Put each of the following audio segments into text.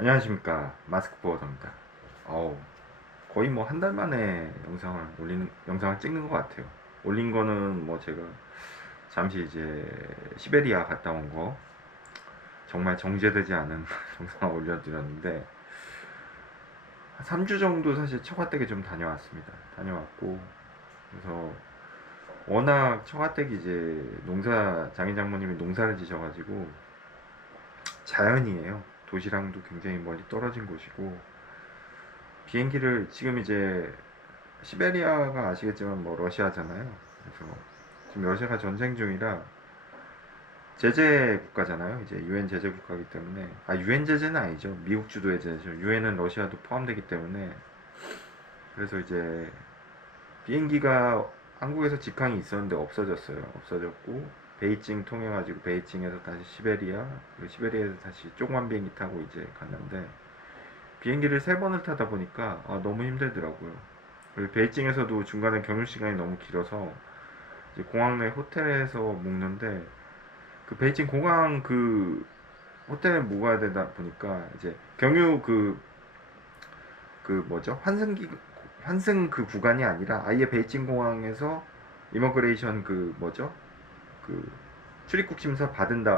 안녕하십니까, 마스크보어더입니다. 어우, 거의 뭐 한 달 만에 영상을 찍는 것 같아요. 올린 거는 뭐 제가 잠시 이제 시베리아 갔다 온 거, 정말 정제되지 않은 영상을 올려드렸는데, 한 3주 정도 사실 처가댁에 좀 다녀왔습니다. 다녀왔고, 그래서 워낙 처가댁이 이제 장인 장모님이 농사를 지셔가지고, 자연이에요. 도시랑도 굉장히 멀리 떨어진 곳이고, 비행기를 지금 이제 시베리아가 아시겠지만 뭐 러시아잖아요. 그래서 지금 러시아가 전쟁 중이라 제재 국가잖아요. 이제 유엔 제재 국가이기 때문에 유엔 제재는 아니죠. 미국 주도의 제재죠. 유엔은 러시아도 포함되기 때문에 그래서 이제 비행기가 한국에서 직항이 있었는데 없어졌어요. 없어졌고 베이징 통해 가지고 베이징에서 다시 시베리아 그리고 시베리아에서 다시 조그만 비행기 타고 이제 갔는데 비행기를 세 번을 타다 보니까 너무 힘들더라고요. 그리고 베이징에서도 중간에 경유 시간이 너무 길어서 이제 공항 내 호텔에서 묵는데 그 베이징 공항 그 호텔에 묵어야 되다 보니까 이제 경유 그 뭐죠 환승 그 구간이 아니라 아예 베이징 공항에서 이머그레이션 그 뭐죠 그 출입국 심사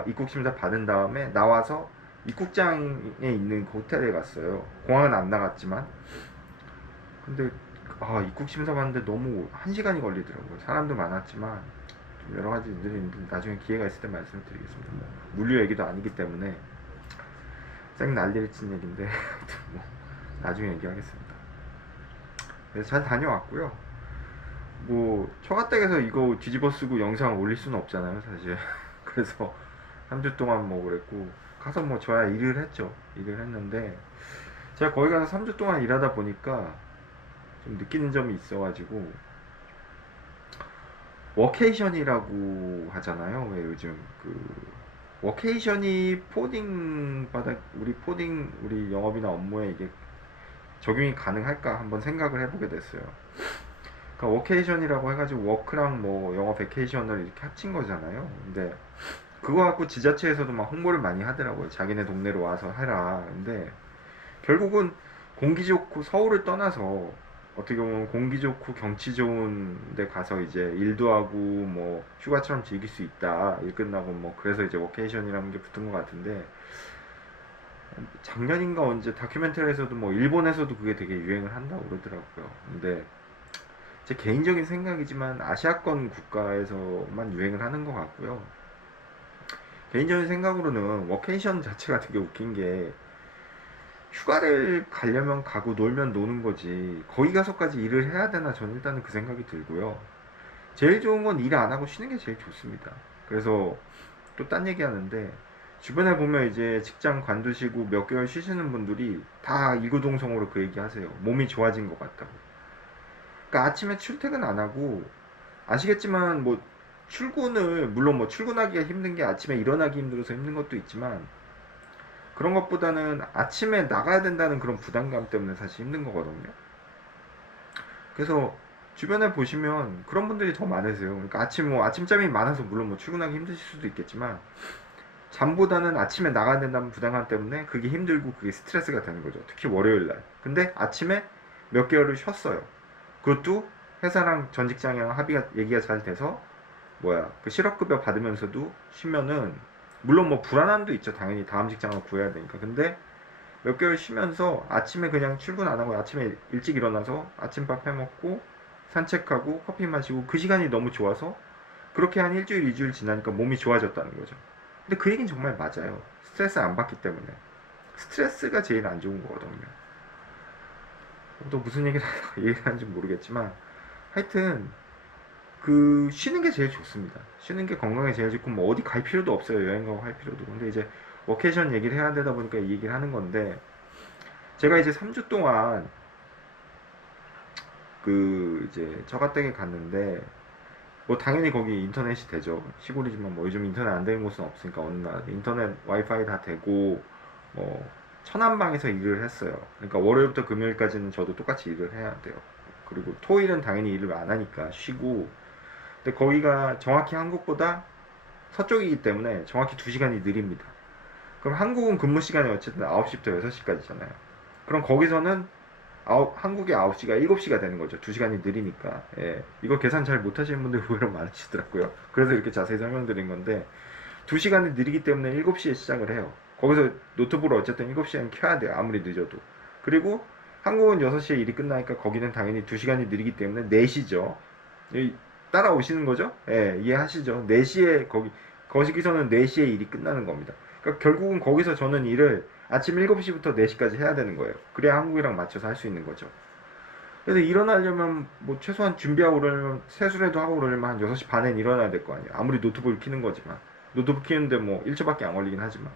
입국 심사 받은 다음에 나와서 입국장에 있는 그 호텔에 갔어요. 공항은 안 나갔지만 근데 입국 심사 받는데 너무 1시간이 걸리더라고요. 사람도 많았지만 좀 여러 가지 일들이 있는데 나중에 기회가 있을 때 말씀을 드리겠습니다. 뭐 물류 얘기도 아니기 때문에 생 난리를 친 얘기인데 뭐 나중에 얘기하겠습니다. 그래서 잘 다녀왔고요. 뭐 처가댁에서 이거 뒤집어 쓰고 영상 올릴 수는 없잖아요, 사실. 그래서 3주 동안 뭐 그랬고 가서 뭐 저야 일을 했죠. 일을 했는데 제가 거기 가서 3주 동안 일하다 보니까 좀 느끼는 점이 있어가지고 워케이션이라고 하잖아요. 왜 요즘 워케이션이 우리 영업이나 업무에 이게 적용이 가능할까 한번 생각을 해보게 됐어요. 그러니까 워케이션이라고 해가지고 워크랑 뭐 영어 베케이션을 이렇게 합친 거잖아요. 근데 그거 갖고 지자체에서도 막 홍보를 많이 하더라고요. 자기네 동네로 와서 해라. 근데 결국은 공기 좋고 서울을 떠나서 어떻게 보면 공기 좋고 경치 좋은 데 가서 이제 일도 하고 뭐 휴가처럼 즐길 수 있다. 일 끝나고 뭐 그래서 이제 워케이션이라는 게 붙은 것 같은데 작년인가 언제 다큐멘터리에서도 뭐 일본에서도 그게 되게 유행을 한다고 그러더라고요. 근데 제 개인적인 생각이지만 아시아권 국가에서만 유행을 하는 것 같고요. 개인적인 생각으로는 워케이션 자체가 되게 웃긴 게 휴가를 가려면 가고 놀면 노는 거지 거기 가서까지 일을 해야 되나 저는 일단은 그 생각이 들고요. 제일 좋은 건 일 안 하고 쉬는 게 제일 좋습니다. 그래서 또 딴 얘기 하는데 주변에 보면 이제 직장 관두시고 몇 개월 쉬시는 분들이 다 이구동성으로 그 얘기 하세요. 몸이 좋아진 것 같다고. 그러니까 아침에 출퇴근 안 하고 아시겠지만 뭐 출근을 물론 뭐 출근하기가 힘든 게 아침에 일어나기 힘들어서 힘든 것도 있지만 그런 것보다는 아침에 나가야 된다는 그런 부담감 때문에 사실 힘든 거거든요. 그래서 주변에 보시면 그런 분들이 더 많으세요. 그러니까 아침잠이 많아서 물론 뭐 출근하기 힘드실 수도 있겠지만 잠보다는 아침에 나가야 된다는 부담감 때문에 그게 힘들고 그게 스트레스가 되는 거죠. 특히 월요일 날. 근데 아침에 몇 개월을 쉬었어요. 그것도 회사랑 전 직장이랑 얘기가 잘 돼서 그 실업급여 받으면서도 쉬면은 물론 뭐 불안함도 있죠. 당연히 다음 직장을 구해야 되니까. 근데 몇 개월 쉬면서 아침에 그냥 출근 안 하고 아침에 일찍 일어나서 아침밥 해 먹고 산책하고 커피 마시고 그 시간이 너무 좋아서 그렇게 한 일주일, 2주일 지나니까 몸이 좋아졌다는 거죠. 근데 그 얘기는 정말 맞아요. 스트레스 안 받기 때문에. 스트레스가 제일 안 좋은 거거든요. 또 무슨 얘기하는지 모르겠지만 하여튼 쉬는 게 제일 좋습니다. 쉬는 게 건강에 제일 좋고 뭐 어디 갈 필요도 없어요. 여행 가고 할 필요도. 근데 이제 워케이션 얘기를 해야 되다 보니까 이 얘기를 하는 건데 제가 이제 3주 동안 이제 처가댁에 갔는데 뭐 당연히 거기 인터넷이 되죠. 시골이지만 뭐 요즘 인터넷 안 되는 곳은 없으니까 어느 나라 인터넷 와이파이 다 되고 뭐 천안방에서 일을 했어요. 그러니까 월요일부터 금요일까지는 저도 똑같이 일을 해야 돼요. 그리고 토일은 당연히 일을 안 하니까 쉬고 근데 거기가 정확히 한국보다 서쪽이기 때문에 정확히 2시간이 느립니다. 그럼 한국은 근무 시간이 어쨌든 9시부터 6시까지잖아요. 그럼 거기서는 한국의 9시가 7시가 되는 거죠. 2시간이 느리니까. 예. 이거 계산 잘 못하시는 분들 의외로 많으시더라고요. 그래서 이렇게 자세히 설명드린 건데 2시간이 느리기 때문에 7시에 시작을 해요. 거기서 노트북을 어쨌든 7시에는 켜야 돼요. 아무리 늦어도. 그리고 한국은 6시에 일이 끝나니까 거기는 당연히 2시간이 느리기 때문에 4시죠. 따라오시는 거죠? 예, 이해하시죠? 4시에 거기서는 4시에 일이 끝나는 겁니다. 그러니까 결국은 거기서 저는 일을 아침 7시부터 4시까지 해야 되는 거예요. 그래야 한국이랑 맞춰서 할 수 있는 거죠. 그래서 일어나려면 뭐 최소한 준비하고 그러려면 세수라도 하고 그러려면 한 6시 반엔 일어나야 될 거 아니에요. 아무리 노트북을 켜는 거지만. 노트북 켜는데 뭐 1초밖에 안 걸리긴 하지만.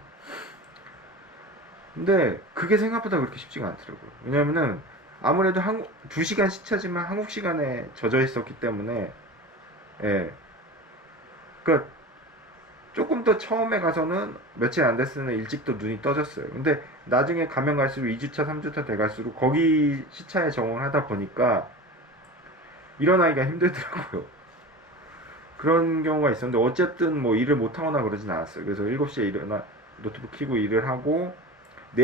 근데 그게 생각보다 그렇게 쉽지가 않더라고요. 왜냐면은 아무래도 2시간 시차지만 한국 시간에 젖어 있었기 때문에 예. 그러니까 조금 더 처음에 가서는 며칠 안 됐으면 일찍 또 눈이 떠졌어요. 근데 나중에 가면 갈수록 2주차, 3주차 돼갈수록 거기 시차에 적응하다 보니까 일어나기가 힘들더라고요. 그런 경우가 있었는데 어쨌든 뭐 일을 못하거나 그러진 않았어요. 그래서 7시에 일어나 노트북 켜고 일을 하고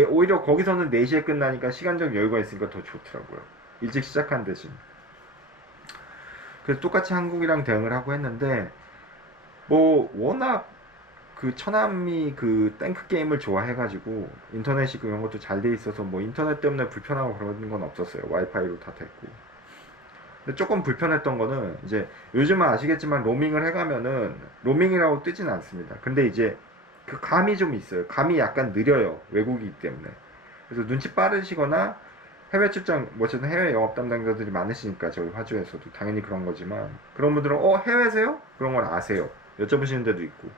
오히려 거기서는 4시에 끝나니까 시간적 여유가 있으니까 더 좋더라고요. 일찍 시작한 대신. 그래서 똑같이 한국이랑 대응을 하고 했는데 뭐 워낙 그 처남이 그 탱크 게임을 좋아해가지고 인터넷이 그런 것도 잘 돼 있어서 뭐 인터넷 때문에 불편하고 그런 건 없었어요. 와이파이로 다 됐고. 근데 조금 불편했던 거는 이제 요즘은 아시겠지만 로밍을 해가면은 로밍이라고 뜨진 않습니다. 근데 이제 그 감이 좀 있어요. 감이 약간 느려요. 외국이기 때문에. 그래서 눈치 빠르시거나 해외 출장, 뭐 어쨌든 해외 영업 담당자들이 많으시니까 저희 화주에서도 당연히 그런 거지만 그런 분들은 해외세요? 그런 걸 아세요. 여쭤보시는 데도 있고.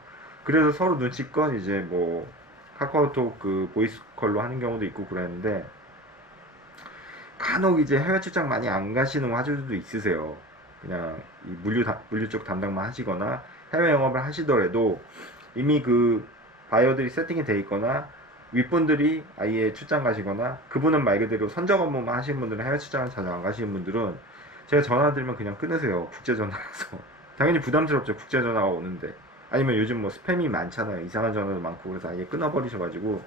그래서 서로 눈치껏 이제 뭐 카카오톡 그 보이스 컬로 하는 경우도 있고 그랬는데 간혹 이제 해외 출장 많이 안 가시는 화주들도 있으세요. 그냥 이 물류 쪽 담당만 하시거나 해외 영업을 하시더라도 이미 그 바이어들이 세팅이 돼 있거나 윗분들이 아예 출장 가시거나 그분은 말 그대로 선적 업무만 하시는 분들은 해외 출장을 자주 안 가시는 분들은 제가 전화 드리면 그냥 끊으세요. 국제 전화라서. 당연히 부담스럽죠. 국제 전화가 오는데. 아니면 요즘 뭐 스팸이 많잖아요. 이상한 전화도 많고 그래서 아예 끊어버리셔가지고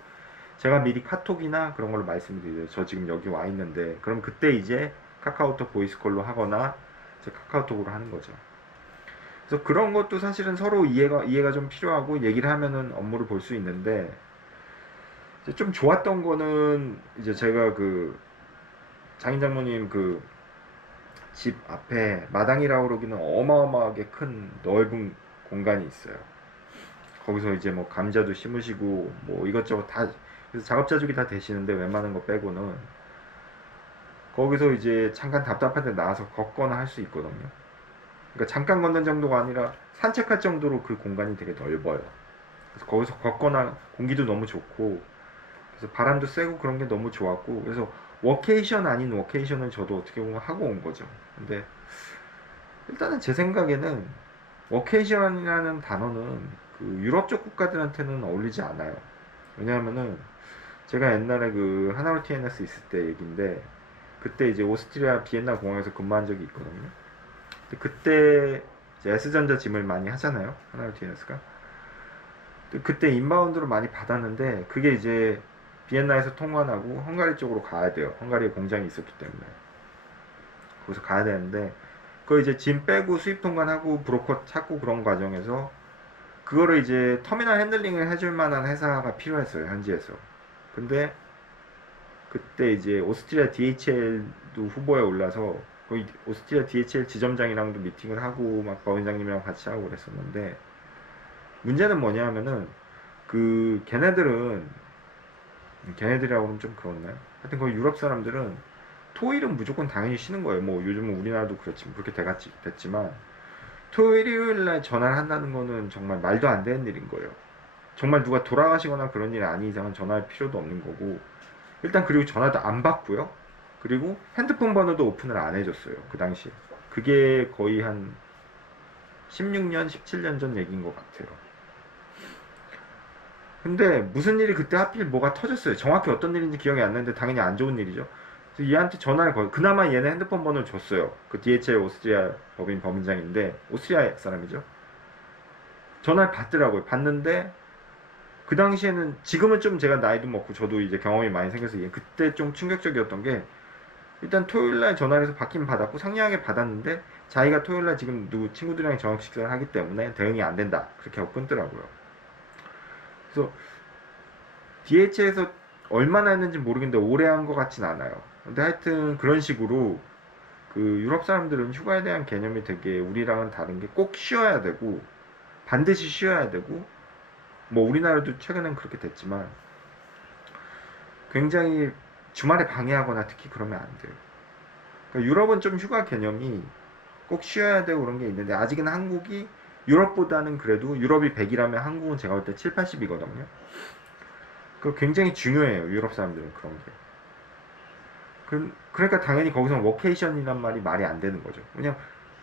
제가 미리 카톡이나 그런 걸로 말씀드려요. 저 지금 여기 와 있는데 그럼 그때 이제 카카오톡 보이스콜로 하거나 이제 카카오톡으로 하는 거죠. 그래서 그런 것도 사실은 서로 이해가 좀 필요하고 얘기를 하면은 업무를 볼 수 있는데 이제 좀 좋았던 거는 이제 제가 그 장인 장모님 그 집 앞에 마당이라고 그러기는 어마어마하게 큰 넓은 공간이 있어요. 거기서 이제 뭐 감자도 심으시고 뭐 이것저것 다 그래서 작업자족이 다 되시는데 웬만한 거 빼고는 거기서 이제 잠깐 답답할 때 나와서 걷거나 할 수 있거든요. 그러니까 잠깐 걷는 정도가 아니라 산책할 정도로 그 공간이 되게 넓어요. 그래서 거기서 걷거나 공기도 너무 좋고 그래서 바람도 쐬고 그런 게 너무 좋았고 그래서 워케이션 아닌 워케이션을 저도 어떻게 보면 하고 온 거죠. 근데 일단은 제 생각에는 워케이션이라는 단어는 그 유럽 쪽 국가들한테는 어울리지 않아요. 왜냐하면은 제가 옛날에 그 하나로 TNS 있을 때 얘기인데 그때 이제 오스트리아 비엔나 공항에서 근무한 적이 있거든요. 근데 그때 이제 S전자 짐을 많이 하잖아요. 하나로 TNS가. 그때 인바운드로 많이 받았는데 그게 이제 비엔나에서 통관하고 헝가리 쪽으로 가야 돼요. 헝가리에 공장이 있었기 때문에. 거기서 가야 되는데 그거 이제 짐 빼고 수입 통관하고 브로커 찾고 그런 과정에서 그거를 이제 터미널 핸들링을 해줄 만한 회사가 필요했어요. 현지에서. 근데 그때 이제 오스트리아 DHL도 후보에 올라서 거기 오스트리아 DHL 지점장이랑도 미팅을 하고 막 법인장님이랑 같이 하고 그랬었는데 문제는 뭐냐 하면은 그 걔네들이라고 하면 좀 그렇나요? 하여튼 거기 유럽 사람들은 토요일은 무조건 당연히 쉬는 거예요. 뭐 요즘은 우리나라도 그렇지만 그렇게 됐지만 토요일날 전화를 한다는 거는 정말 말도 안 되는 일인 거예요. 정말 누가 돌아가시거나 그런 일이 아닌 이상은 전화할 필요도 없는 거고 일단 그리고 전화도 안 받고요. 그리고 핸드폰 번호도 오픈을 안 해줬어요. 그 당시에. 그게 거의 한 16년, 17년 전 얘기인 것 같아요. 근데 무슨 일이 그때 하필 뭐가 터졌어요. 정확히 어떤 일인지 기억이 안 나는데 당연히 안 좋은 일이죠. 그래서 얘한테 전화를 그나마 얘는 핸드폰 번호를 줬어요. 그 DHL 오스트리아 법인장인데 오스트리아 사람이죠. 전화를 받더라고요. 받는데 그 당시에는, 지금은 좀 제가 나이도 먹고 저도 이제 경험이 많이 생겨서 그때 좀 충격적이었던 게, 일단 토요일날 전화를 해서 받긴 받았고 상냥하게 받았는데, 자기가 토요일날 지금 누구 친구들이랑 저녁 식사를 하기 때문에 대응이 안 된다 그렇게 하고 끊더라고요. 그래서 DH에서 얼마나 했는지 모르겠는데 오래 한 것 같진 않아요. 근데 하여튼 그런 식으로 그 유럽 사람들은 휴가에 대한 개념이 되게 우리랑은 다른 게, 꼭 쉬어야 되고 반드시 쉬어야 되고, 뭐 우리나라도 최근엔 그렇게 됐지만 굉장히 주말에 방해하거나 특히 그러면 안 돼요. 그러니까 유럽은 좀 휴가 개념이 꼭 쉬어야 되고 그런 게 있는데, 아직은 한국이 유럽보다는, 그래도 유럽이 100이라면 한국은 제가 볼 때 7, 80이거든요. 그 굉장히 중요해요, 유럽 사람들은 그런 게. 그러니까 당연히 거기서 워케이션이란 말이 안 되는 거죠. 그냥,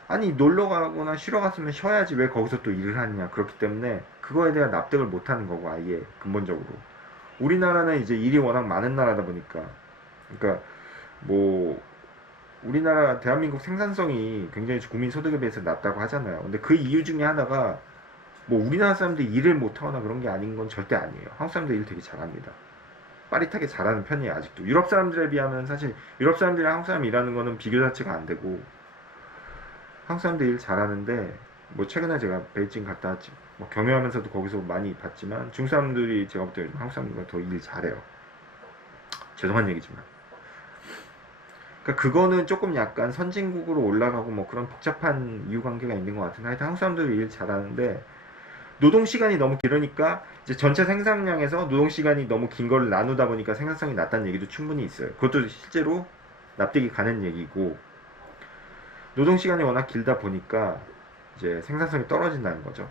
아니 놀러 가거나 쉬러 갔으면 쉬어야지 왜 거기서 또 일을 하느냐. 그렇기 때문에 그거에 대한 납득을 못 하는 거고, 아예 근본적으로. 우리나라는 이제 일이 워낙 많은 나라다 보니까, 그러니까 뭐 우리나라 대한민국 생산성이 굉장히 국민 소득에 비해서 낮다고 하잖아요. 근데 그 이유 중에 하나가, 뭐 우리나라 사람들이 일을 못하거나 그런 게 아닌 건 절대 아니에요. 한국 사람들 일 되게 잘합니다. 빠릿하게 잘하는 편이에요, 아직도. 유럽 사람들에 비하면 사실 유럽 사람들이랑 한국 사람 일하는 거는 비교 자체가 안 되고, 한국 사람들 일 잘하는데, 뭐 최근에 제가 베이징 갔다 왔지, 뭐 경유하면서도 거기서 많이 봤지만 중국 사람들이 제가 볼 때 한국 사람들보다 더 일 잘해요. 죄송한 얘기지만. 그러니까 그거는 조금 약간 선진국으로 올라가고 뭐 그런 복잡한 이유관계가 있는 것 같은데, 하여튼 한국 사람들이 일 잘하는데, 노동 시간이 너무 길으니까 이제 전체 생산량에서 노동 시간이 너무 긴 걸 나누다 보니까 생산성이 낮다는 얘기도 충분히 있어요. 그것도 실제로 납득이 가는 얘기고, 노동 시간이 워낙 길다 보니까 이제 생산성이 떨어진다는 거죠.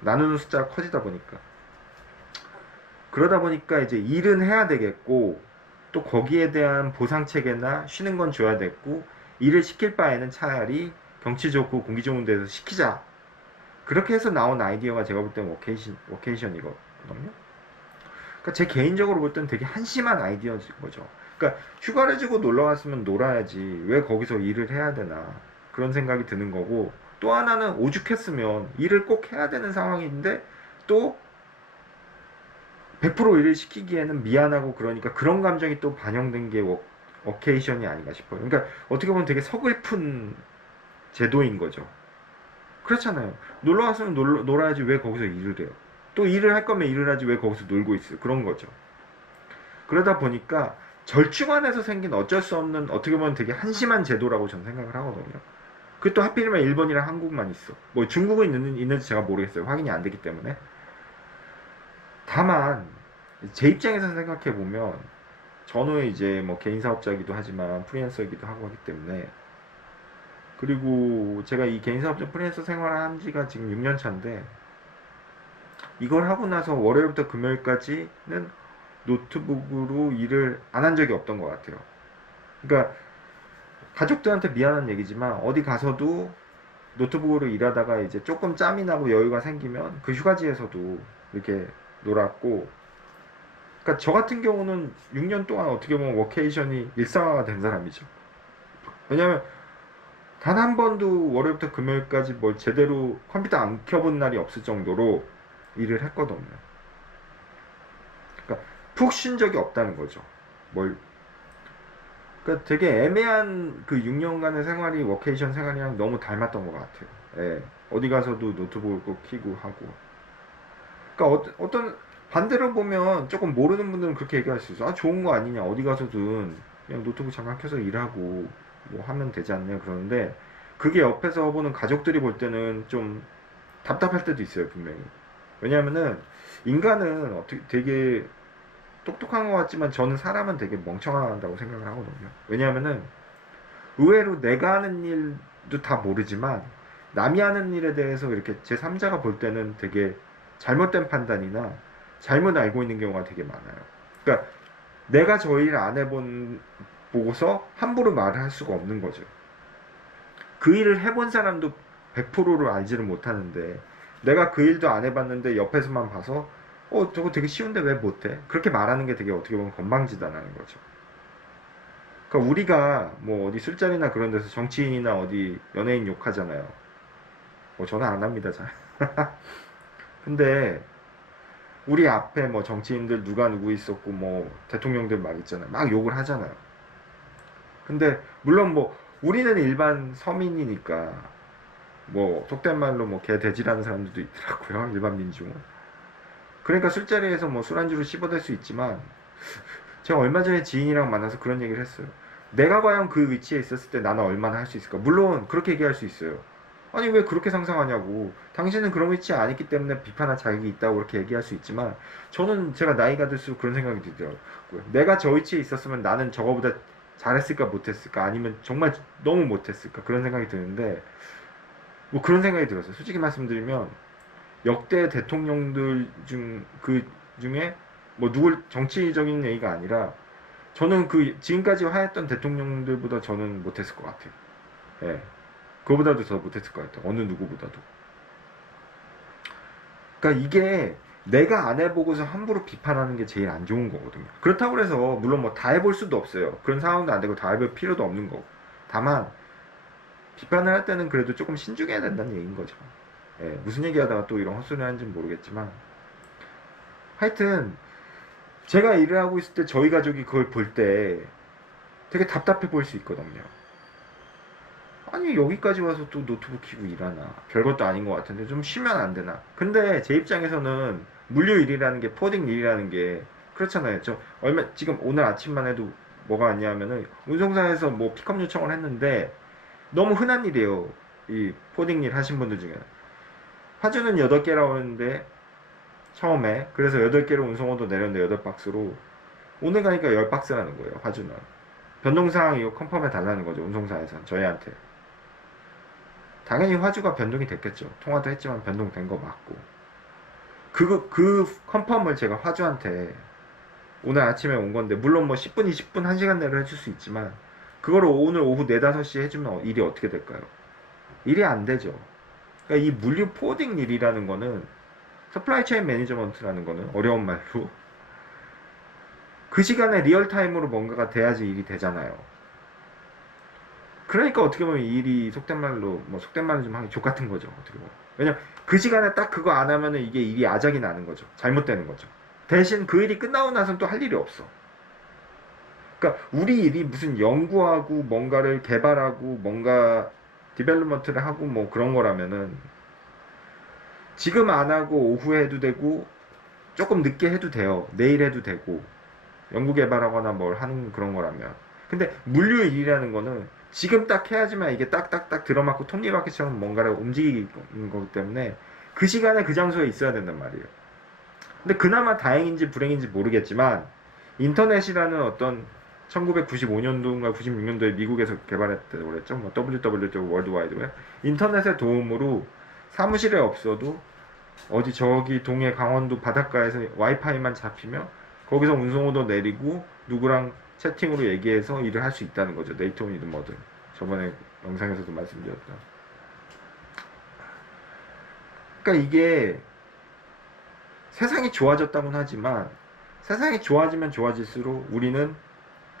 나누는 숫자가 커지다 보니까. 그러다 보니까 이제 일은 해야 되겠고, 또 거기에 대한 보상 체계나 쉬는 건 줘야 됐고, 일을 시킬 바에는 차라리 경치 좋고 공기 좋은 데서 시키자. 그렇게 해서 나온 아이디어가 제가 볼 때는 워케이션이거든요. 그러니까 제 개인적으로 볼 때는 되게 한심한 아이디어인 거죠. 그러니까 휴가를 주고 놀러 갔으면 놀아야지 왜 거기서 일을 해야 되나, 그런 생각이 드는 거고, 또 하나는 오죽했으면 일을 꼭 해야 되는 상황인데 또 100% 일을 시키기에는 미안하고, 그러니까 그런 감정이 또 반영된 게 워케이션이 아닌가 싶어요. 그러니까 어떻게 보면 되게 서글픈 제도인 거죠. 그렇잖아요. 놀러 갔으면 놀아야지 왜 거기서 일을 해요. 또 일을 할 거면 일을 하지 왜 거기서 놀고 있어요. 그런 거죠. 그러다 보니까 절충안에서 생긴 어쩔 수 없는, 어떻게 보면 되게 한심한 제도라고 저는 생각을 하거든요. 그게 또 하필이면 일본이랑 한국만 있어. 뭐 중국은 있는지 제가 모르겠어요. 확인이 안 되기 때문에. 다만 제 입장에서 생각해 보면, 저는 이제 뭐 개인 사업자이기도 하지만 프리랜서이기도 하고 하기 때문에, 그리고 제가 이 개인 사업자 프리랜서 생활을 한 지가 지금 6년 차인데, 이걸 하고 나서 월요일부터 금요일까지는 노트북으로 일을 안 한 적이 없던 것 같아요. 그러니까 가족들한테 미안한 얘기지만 어디 가서도 노트북으로 일하다가 이제 조금 짬이 나고 여유가 생기면 그 휴가지에서도 이렇게 놀았고, 그러니까 저 같은 경우는 6년 동안 어떻게 보면 워케이션이 일상화가 된 사람이죠. 왜냐면 단 한 번도 월요일부터 금요일까지 뭘 제대로 컴퓨터 안 켜본 날이 없을 정도로 일을 했거든요. 그러니까 푹 쉰 적이 없다는 거죠. 뭘, 그러니까 되게 애매한 그 6년간의 생활이 워케이션 생활이랑 너무 닮았던 것 같아요. 예. 어디 가서도 노트북을 꼭 켜고 하고. 그러니까 어떤 반대로 보면 조금 모르는 분들은 그렇게 얘기할 수 있어. 아, 좋은 거 아니냐. 어디 가서든 그냥 노트북 잠깐 켜서 일하고 뭐 하면 되지 않냐. 그러는데 그게 옆에서 보는 가족들이 볼 때는 좀 답답할 때도 있어요, 분명히. 왜냐면은 인간은 어떻게 되게 똑똑한 것 같지만 저는 사람은 되게 멍청하다고 생각을 하거든요. 왜냐하면은 의외로 내가 하는 일도 다 모르지만 남이 하는 일에 대해서 이렇게 제3자가 볼 때는 되게 잘못된 판단이나 잘못 알고 있는 경우가 되게 많아요. 그러니까 내가 저 일을 안 해본 보고서 함부로 말을 할 수가 없는 거죠. 그 일을 해본 사람도 100%를 알지를 못하는데, 내가 그 일도 안 해봤는데 옆에서만 봐서 저거 되게 쉬운데 왜 못해? 그렇게 말하는 게 되게 어떻게 보면 건방지다라는 거죠. 그러니까 우리가 뭐 어디 술자리나 그런 데서 정치인이나 어디 연예인 욕하잖아요. 뭐 저는 안 합니다, 잘. 근데 우리 앞에 뭐 정치인들 누가 누구 있었고 뭐 대통령들 막 있잖아요. 막 욕을 하잖아요. 근데 물론 뭐 우리는 일반 서민이니까 뭐 속된 말로 뭐 개 돼지라는 사람들도 있더라고요. 일반 민중은. 그러니까 술자리에서 뭐 술안주로 씹어댈 수 있지만 제가 얼마 전에 지인이랑 만나서 그런 얘기를 했어요. 내가 과연 그 위치에 있었을 때 나는 얼마나 할 수 있을까? 물론 그렇게 얘기할 수 있어요. 아니 왜 그렇게 상상하냐고. 당신은 그런 위치에 안 있기 때문에 비판할 자격이 있다고 그렇게 얘기할 수 있지만 저는 제가 나이가 들수록 그런 생각이 들더라고요. 내가 저 위치에 있었으면 나는 저거보다 잘했을까 못했을까 아니면 정말 너무 못했을까 그런 생각이 드는데 뭐 그런 생각이 들었어요. 솔직히 말씀드리면 역대 대통령들 그 중에 뭐 누굴 정치적인 얘기가 아니라 저는 그 지금까지 하였던 대통령들보다 저는 못했을 것 같아요. 예. 그거보다도 더 못했을 것 같아요. 어느 누구보다도. 그러니까 이게 내가 안 해보고서 함부로 비판하는 게 제일 안 좋은 거거든요. 그렇다고 해서 물론 뭐 다 해볼 수도 없어요. 그런 상황도 안 되고 다 해볼 필요도 없는 거고. 다만 비판을 할 때는 그래도 조금 신중해야 된다는 얘기인 거죠. 예, 무슨 얘기하다가 또 이런 헛소리 하는지는 모르겠지만 하여튼 제가 일을 하고 있을 때 저희 가족이 그걸 볼 때 되게 답답해 보일 수 있거든요. 아니 여기까지 와서 또 노트북 키고 일하나 별것도 아닌 것 같은데 좀 쉬면 안 되나. 근데 제 입장에서는 물류 일이라는 게 포딩 일이라는 게 그렇잖아요. 저 얼마 지금 오늘 아침만 해도 뭐가 왔냐면은 운송사에서 뭐 픽업 요청을 했는데 너무 흔한 일이에요. 이 포딩 일 하신 분들 중에 화주는 8개라고 했는데 처음에 그래서 8개로 운송어도 내렸는데 8박스로 오늘 가니까 10박스라는 거예요. 화주는 변동사항 이거 컨펌해 달라는 거죠. 운송사에서 저희한테. 당연히 화주가 변동이 됐겠죠. 통화도 했지만 변동된 거 맞고 그 컨펌을 제가 화주한테 오늘 아침에 온 건데 물론 뭐 10분 20분 1시간 내로 해줄 수 있지만 그거를 오늘 오후 4, 5시에 해주면 일이 어떻게 될까요? 일이 안 되죠. 그러니까 이 물류 포딩 일이라는 거는 서플라이 체인 매니저먼트라는 거는 어려운 말로 그 시간에 리얼타임으로 뭔가가 돼야지 일이 되잖아요. 그러니까 어떻게 보면 이 일이 속된 말로 뭐 속된 말로 좀 하기 족같은 거죠. 어떻게 보면. 왜냐면 그 시간에 딱 그거 안 하면은 이게 일이 아작이 나는 거죠. 잘못되는 거죠. 대신 그 일이 끝나고 나서는 또 할 일이 없어. 그러니까 우리 일이 무슨 연구하고 뭔가를 개발하고 뭔가 디벨롭먼트를 하고 뭐 그런 거라면은 지금 안 하고 오후에 해도 되고 조금 늦게 해도 돼요. 내일 해도 되고 연구 개발하거나 뭘 하는 그런 거라면. 근데 물류 일이라는 거는 지금 딱 해야지만 이게 딱딱딱 들어맞고 톱니바퀴처럼 뭔가를 움직이는 거기 때문에 그 시간에 그 장소에 있어야 된단 말이에요. 근데 그나마 다행인지 불행인지 모르겠지만 인터넷이라는 어떤 1995년도인가 96년도에 미국에서 개발했다고 그랬죠. 뭐 WWW 월드와이드 웹. 인터넷의 도움으로 사무실에 없어도 어디 저기 동해 강원도 바닷가에서 와이파이만 잡히면 거기서 운송오더 내리고 누구랑 채팅으로 얘기해서 일을 할 수 있다는 거죠. 네이트온이든 뭐든. 저번에 영상에서도 말씀드렸다. 그러니까 이게 세상이 좋아졌다고는 하지만 세상이 좋아지면 좋아질수록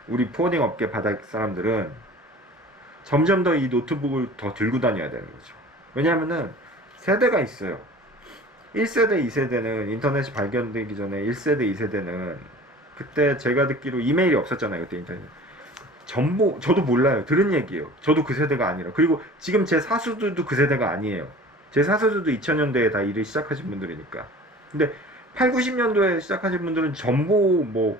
우리 포워딩 업계 바닥 사람들은 점점 더 이 노트북을 더 들고 다녀야 되는 거죠. 왜냐하면은 세대가 있어요. 1세대, 2세대는 인터넷이 발견되기 전에 1세대, 2세대는 그때 제가 듣기로 이메일이 없었잖아요. 그때 인터넷. 저도 몰라요. 들은 얘기예요. 저도 그 세대가 아니라. 그리고 지금 제 사수들도 그 세대가 아니에요. 제 사수들도 2000년대에 다 일을 시작하신 분들이니까. 근데 8, 90년도에 시작하신 분들은 전보로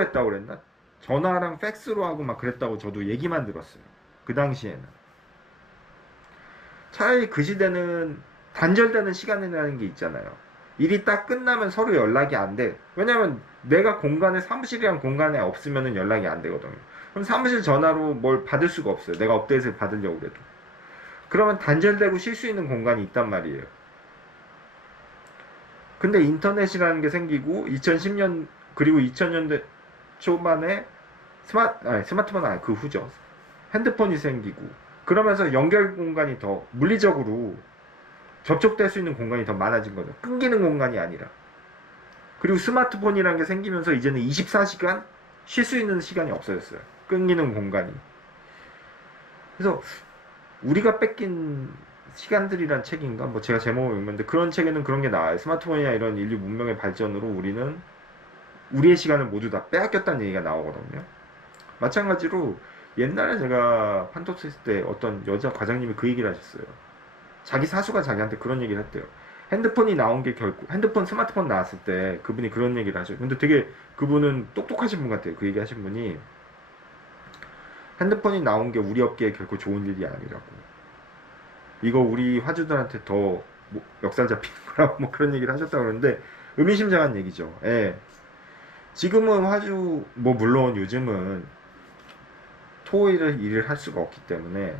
했다고 그랬나? 전화랑 팩스로 하고 막 그랬다고 저도 얘기만 들었어요. 그 당시에는. 차라리 그 시대는 단절되는 시간이라는 게 있잖아요. 일이 딱 끝나면 서로 연락이 안 돼. 왜냐면 내가 사무실이란 공간에 없으면 연락이 안 되거든요. 그럼 사무실 전화로 뭘 받을 수가 없어요. 내가 업데이트를 받으려고 그래도. 그러면 단절되고 쉴 수 있는 공간이 있단 말이에요. 근데 인터넷이라는 게 생기고 2010년 그리고 2000년대 초반에 스마트폰 아니 그 후죠. 핸드폰이 생기고 그러면서 연결 공간이 더 물리적으로 접촉될 수 있는 공간이 더 많아진 거죠. 끊기는 공간이 아니라. 그리고 스마트폰이라는 게 생기면서 이제는 24시간 쉴 수 있는 시간이 없어졌어요. 끊기는 공간이. 그래서 우리가 뺏긴 시간들이란 책인가? 뭐 제가 제목을 읽었는데 그런 책에는 그런 게 나와요. 스마트폰이나 이런 인류 문명의 발전으로 우리는 우리의 시간을 모두 다 빼앗겼다는 얘기가 나오거든요. 마찬가지로 옛날에 제가 판독 했을 때 어떤 여자 과장님이 그 얘기를 하셨어요. 자기 사수가 자기한테 그런 얘기를 했대요. 핸드폰이 나온 게 결국 스마트폰 나왔을 때 그분이 그런 얘기를 하죠. 근데 되게 그분은 똑똑하신 분 같아요. 그 얘기 하신 분이 핸드폰이 나온 게 우리 업계에 결코 좋은 일이 아니라고. 이거 우리 화주들한테 더 역살 잡히는 거라고 뭐 그런 얘기를 하셨다고 그러는데 의미심장한 얘기죠. 예. 지금은 화주 뭐 물론 요즘은 토요일에 일을 할 수가 없기 때문에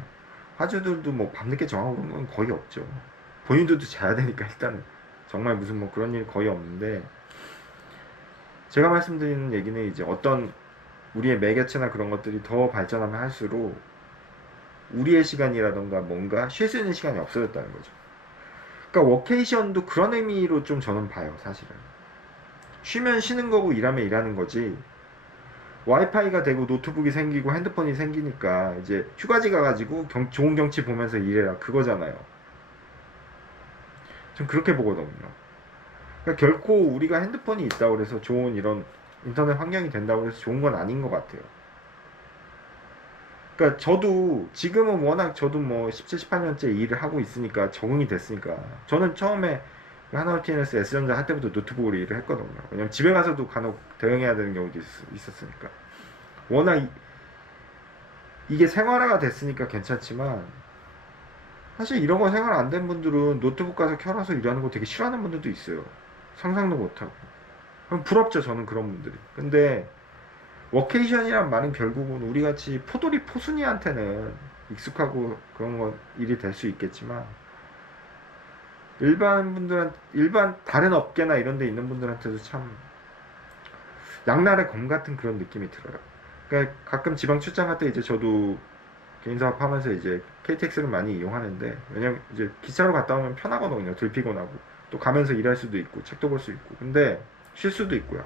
화주들도 뭐 밤늦게 정하고 그런 건 거의 없죠. 본인들도 자야 되니까 일단은 정말 무슨 뭐 그런 일 거의 없는데 제가 말씀드리는 얘기는 이제 어떤 우리의 매개체나 그런 것들이 더 발전하면 할수록 우리의 시간이라던가 뭔가 쉴 수 있는 시간이 없어졌다는 거죠. 그러니까 워케이션도 그런 의미로 좀 저는 봐요, 사실은. 쉬면 쉬는 거고 일하면 일하는 거지. 와이파이가 되고 노트북이 생기고 핸드폰이 생기니까 이제 휴가지 가가지고 좋은 경치 보면서 일해라 그거잖아요. 전 그렇게 보거든요. 그러니까 결코 우리가 핸드폰이 있다고 해서 좋은 이런 인터넷 환경이 된다고 해서 좋은 건 아닌 것 같아요. 그러니까 저도 지금은 워낙 저도 뭐 17, 18년째 일을 하고 있으니까 적응이 됐으니까 저는 처음에 하나로TNS S전자 할 때부터 노트북으로 일을 했거든요. 왜냐면 집에 가서도 간혹 대응해야 되는 경우도 있었으니까 워낙 이게 생활화가 됐으니까 괜찮지만 사실 이런 거 생활 안 된 분들은 노트북 가서 켜놔서 일하는 거 되게 싫어하는 분들도 있어요. 상상도 못하고. 그럼 부럽죠, 저는 그런 분들이. 근데 워케이션이란 말은 결국은 우리같이 포도리 포순이한테는 익숙하고 그런 건 일이 될 수 있겠지만 일반 다른 업계나 이런 데 있는 분들한테도 참 양날의 검 같은 그런 느낌이 들어요. 그러니까 가끔 지방 출장 갈 때 이제 저도 개인 사업 하면서 이제 KTX를 많이 이용하는데 왜냐면 이제 기차로 갔다 오면 편하거든요. 덜 피곤하고 또 가면서 일할 수도 있고 책도 볼 수 있고 근데 쉴 수도 있고요.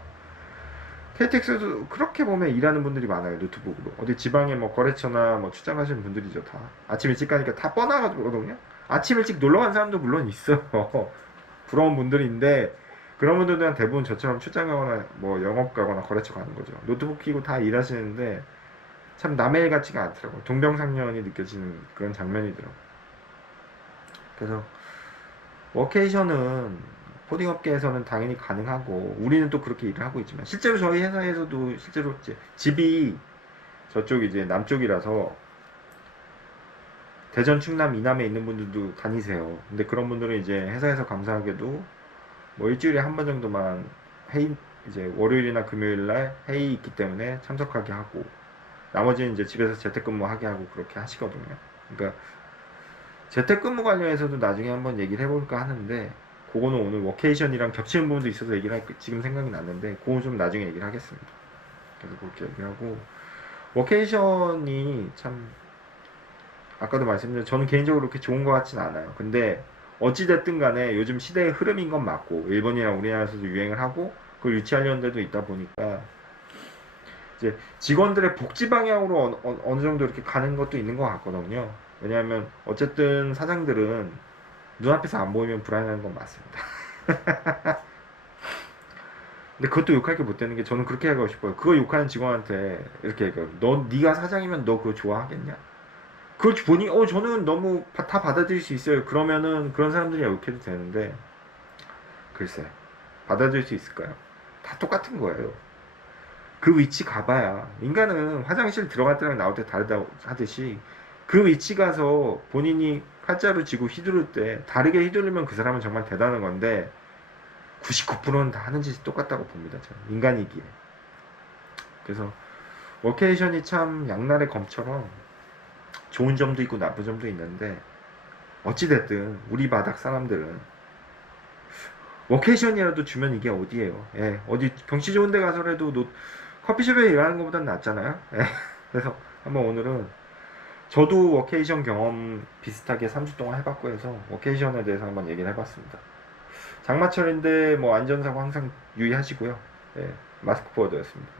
KTX에도 그렇게 보면 일하는 분들이 많아요. 노트북으로 어디 지방에 뭐 거래처나 뭐 출장 가시는 분들이죠. 다 아침 일찍 가니까 다 뻔하거든요. 아침 일찍 놀러 간 사람도 물론 있어요. 부러운 분들인데 그런 분들은 대부분 저처럼 출장 가거나 뭐 영업 가거나 거래처 가는 거죠. 노트북 키고 다 일하시는데 참 남의 일 같지가 않더라고요. 동병상련이 느껴지는 그런 장면이더라고요. 그래서 워케이션은 코딩 업계에서는 당연히 가능하고 우리는 또 그렇게 일을 하고 있지만 실제로 저희 회사에서도 실제로 이제 집이 저쪽 이제 남쪽이라서 대전, 충남, 이남에 있는 분들도 다니세요. 근데 그런 분들은 이제 회사에서 감사하게도 뭐 일주일에 한 번 정도만 회의 이제 월요일이나 금요일날 회의 있기 때문에 참석하게 하고 나머지는 이제 집에서 재택근무하게 하고 그렇게 하시거든요. 그러니까 재택근무 관련해서도 나중에 한번 얘기를 해볼까 하는데 그거는 오늘 워케이션이랑 겹치는 부분도 있어서 지금 생각이 났는데 그건 좀 나중에 얘기를 하겠습니다. 그래서 그렇게 얘기하고 워케이션이 참 아까도 말씀드린 저는 개인적으로 그렇게 좋은 것 같진 않아요. 근데 어찌됐든 간에 요즘 시대의 흐름인 건 맞고 일본이나 우리나라에서도 유행을 하고 그걸 유치하려는 데도 있다 보니까 이제 직원들의 복지 방향으로 어느 정도 이렇게 가는 것도 있는 것 같거든요. 왜냐하면 어쨌든 사장들은 눈앞에서 안 보이면 불안해하는 건 맞습니다. 근데 그것도 욕할 게 못 되는 게 저는 그렇게 하고 싶어요. 그거 욕하는 직원한테 이렇게 얘기해요. 네가 사장이면 너 그거 좋아하겠냐? 그걸 보니 저는 너무 다 받아들일 수 있어요. 그러면은 그런 사람들이 욕해도 되는데 글쎄 받아들일 수 있을까요? 다 똑같은 거예요. 그 위치 가봐야 인간은 화장실 들어갈 때랑 나올 때 다르다 하듯이 그 위치 가서 본인이 칼자루 쥐고 휘두를 때 다르게 휘두르면 그 사람은 정말 대단한 건데 99%는 다 하는 짓이 똑같다고 봅니다. 저는 인간이기에. 그래서 워케이션이 참 양날의 검처럼 좋은 점도 있고 나쁜 점도 있는데 어찌됐든 우리 바닥 사람들은 워케이션이라도 주면 이게 어디예요. 예, 어디 경치 좋은 데 가서라도 커피숍에 일하는 것보단 낫잖아요. 예, 그래서 한번 오늘은 저도 워케이션 경험 비슷하게 3주 동안 해봤고 해서 워케이션에 대해서 한번 얘기를 해봤습니다. 장마철인데 뭐 안전사고 항상 유의하시고요. 예, 마스크 포워드였습니다.